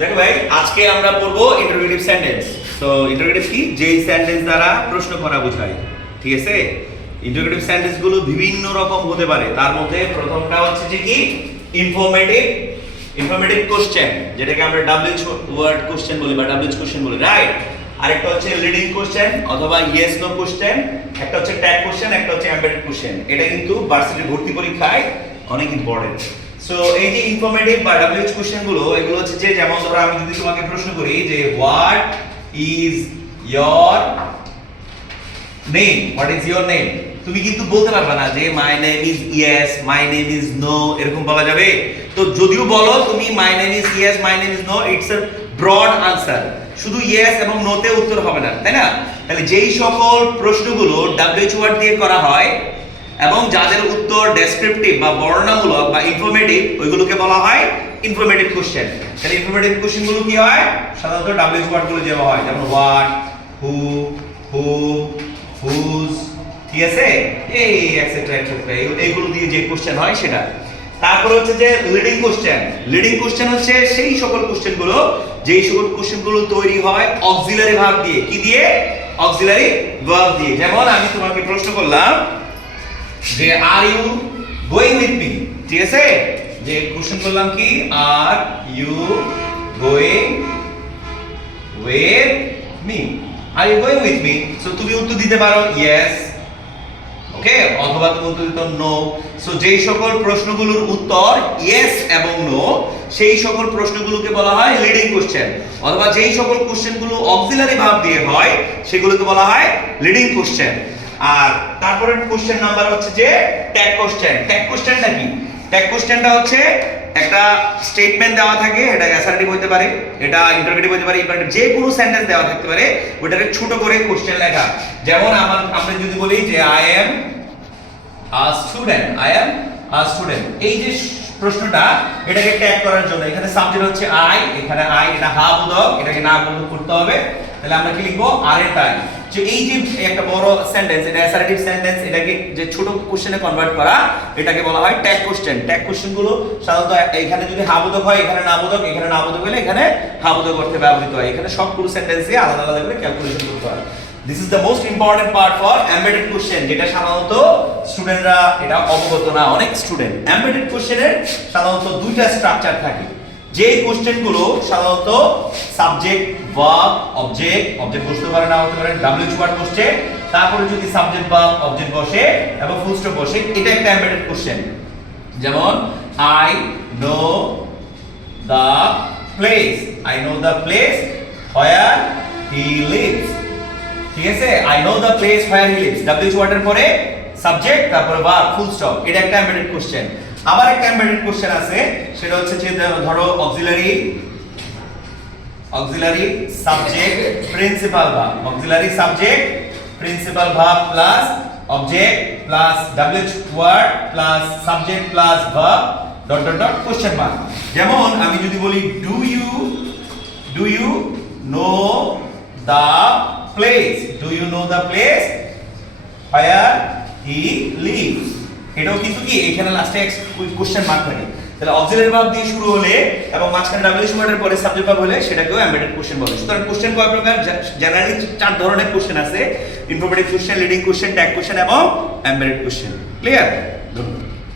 দেখো ভাই, আজকে আমরা পড়বো ইন্টারোগেটিভ সেন্টেন্স। তো ইন্টারোগেটিভ কি? যেই সেন্টেন্স দ্বারা প্রশ্ন করা বোঝায়। ঠিক আছে? ইন্টারোগেটিভ সেন্টেন্স গুলো বিভিন্ন রকম হতে পারে। তার মধ্যে প্রথমটা হচ্ছে যে কি ইনফরমেটিভ কোশ্চেন, যেটাকে আমরা WH ওয়ার্ড কোশ্চেন বলি বা WH কোশ্চেন বলি, রাইট? আরেকটা হচ্ছে লিডিং কোশ্চেন অথবা ইয়েস নো কোশ্চেন, একটা হচ্ছে ট্যাগ কোশ্চেন, একটা হচ্ছে এমবেডেড কোশ্চেন। এটা কিন্তু ভার্সিটির ভর্তি পরীক্ষায় অনেক ইম্পর্টেন্ট। সো এই যে ইনফরমেটিভ বা WH কোশ্চেন গুলো, এগুলো হচ্ছে যে যেমন ধরো আমি যদি তোমাকে প্রশ্ন করি যে what is your name, what is your name, তুমি কিন্তু বলতে পারবে না যে my name is yes, my name is no, এরকম বলা যাবে? তো যদিও বলো তুমি my name is yes, my name is no, it's a broad answer, শুধু ইয়েস এবং নোতে উত্তর হবে না, তাই না? তাহলে যেই সকল প্রশ্নগুলো WH ওয়ার্ড দিয়ে করা হয় এবং যাদের উত্তর ডেসক্রিপটিভ বা বর্ণনামূলক বা ইনফরমেটিভ, ওইগুলোকে বলা হয় ইনফরমেটিভ কোশ্চেন। তাহলে ইনফরমেটিভ কোশ্চেনগুলো কি হয়? সাধারণত WH ওয়ার্ডগুলো দেওয়া হয়, যেমন হোয়াট, হু, হুম, হুজ, ঠিক আছে? এই এটসেট্রা এটসেট্রা, এইগুলো দিয়ে যে কোশ্চেন হয় সেটা। তারপর হচ্ছে যে লিডিং কোশ্চেন। লিডিং কোশ্চেন হচ্ছে সেই সকল কোশ্চেনগুলো যেই সকল কোশ্চেনগুলো তৈরি হয় অক্সিলারি ভার্ব দিয়ে। কি দিয়ে? অক্সিলারি ভার্ব দিয়ে। যেমন আমি তোমাকে প্রশ্ন করলাম যে are you going with me, ঠিক আছে? যে কোশ্চেন করলাম কি, are you going with me, are you going with me. So তুমি উত্তর দিতে পারো ইয়েস, ওকে, অথবা তুমি উত্তর দিতে নো। সো যেই সকল প্রশ্নগুলোর উত্তর ইয়েস এবং নো, সেই সকল প্রশ্নগুলোকে বলা হয় লিডিং কোশ্চেন। অথবা যেই সকল কোশ্চেনগুলো অক্সিলারি ভার্ব দিয়ে হয় সেগুলোকে বলা হয় লিডিং কোশ্চেন। আর তারপরে কোশ্চেন নাম্বার হচ্ছে যে ট্যাগ কোশ্চেন। ট্যাগ কোশ্চেনটা কি? ট্যাগ কোশ্চেনটা হচ্ছে একটা স্টেটমেন্ট দেওয়া থাকে, এটা অ্যাসার্টিভ হতে পারে, এটা ইন্টারোগেটিভ হতে পারে, ইম্পারেটিভ, যে কোনো সেন্টেন্স দেওয়া থাকতে পারে, ওটাকে ছোট করে কোশ্চেন লেখা। যেমন আমরা যদি বলি যে I am a student, I am a student, এই যে প্রশ্নটা, এটাকে ট্যাগ করার জন্য এখানে সাবজেক্ট হচ্ছে আই, এখানে আই, এটা হা বোধক, এটাকে না বোধক করতে হবে। তাহলে আমরা কি লিখবো? আর এ টাই। যে এই যে একটা বড় সেন্টেন্স, এটা অ্যাসার্টিভ সেন্টেন্স, এটাকে যে ছোট কোশ্চেনে কনভার্ট করা, এটাকে বলা হয় ট্যাগ কোশ্চেন। ট্যাগ কোশ্চেন গুলো সাধারণত এখানে যদি হা বোধক হয়, এখানে না বোধক, এখানে না বোধক হলে এখানে হা বোধক অর্থে ব্যবহৃত হয়। এখানে সবগুলো সেন্টেন্সে আলাদা আলাদা করে ক্যালকুলেশন করতে হয়। This is the most important part for embedded question, যেটা সাধারণত স্টুডেন্টরা এটা অবগত না, অনেক স্টুডেন্ট। এমবেডেড কোশ্চেনের সাধারণত দুইটা স্ট্রাকচার থাকে। যে কোশ্চেনগুলো সাধারণত সাবজেক্ট, ভার্ব, অবজেক্ট বসতে পারে, না হতে পারে, WH ওয়ার্ড বসছে, তারপরে যদি সাবজেক্ট, ভার্ব, অবজেক্ট বসে এবং ফুল স্টপ বসে, এটা একটা এমবেডেড কোশ্চেন। যেমন I know the place, I know the place where he lives, ঠিক আছে? I know the place where he lives, WH ওয়ার্ডের পরে সাবজেক্ট, তারপরে ভার্ব, ফুল স্টপ, এটা একটা এমবেডেড কোশ্চেন। আবার একটা এমবেডেড কোশ্চেন আছে, সেটা হচ্ছে যে ধরো auxiliary subject principal verb, auxiliary subject principal verb plus object plus WH word plus subject plus verb dot dot dot question mark. যেমন আমি যদি বলি do you know the place, do you know the place where he lives, এটাও কিন্তু কি এখানে লাস্টে question mark থাকে। তাহলে অক্সিলারি ভার্ব দিয়ে শুরু হলে এবং মাঝখানে WH ওয়ার্ডের পরে সাবজেক্ট ভার্ব হলে সেটাকেও এমবেডেড কোশ্চেন বলে। সুতরাং কোশ্চেন কয় প্রকার? জেনারেলি 4 ধরনের কোশ্চেন আছে: informative question, leading question, tag question এবং এমবেডেড কোশ্চেন। ক্লিয়ার?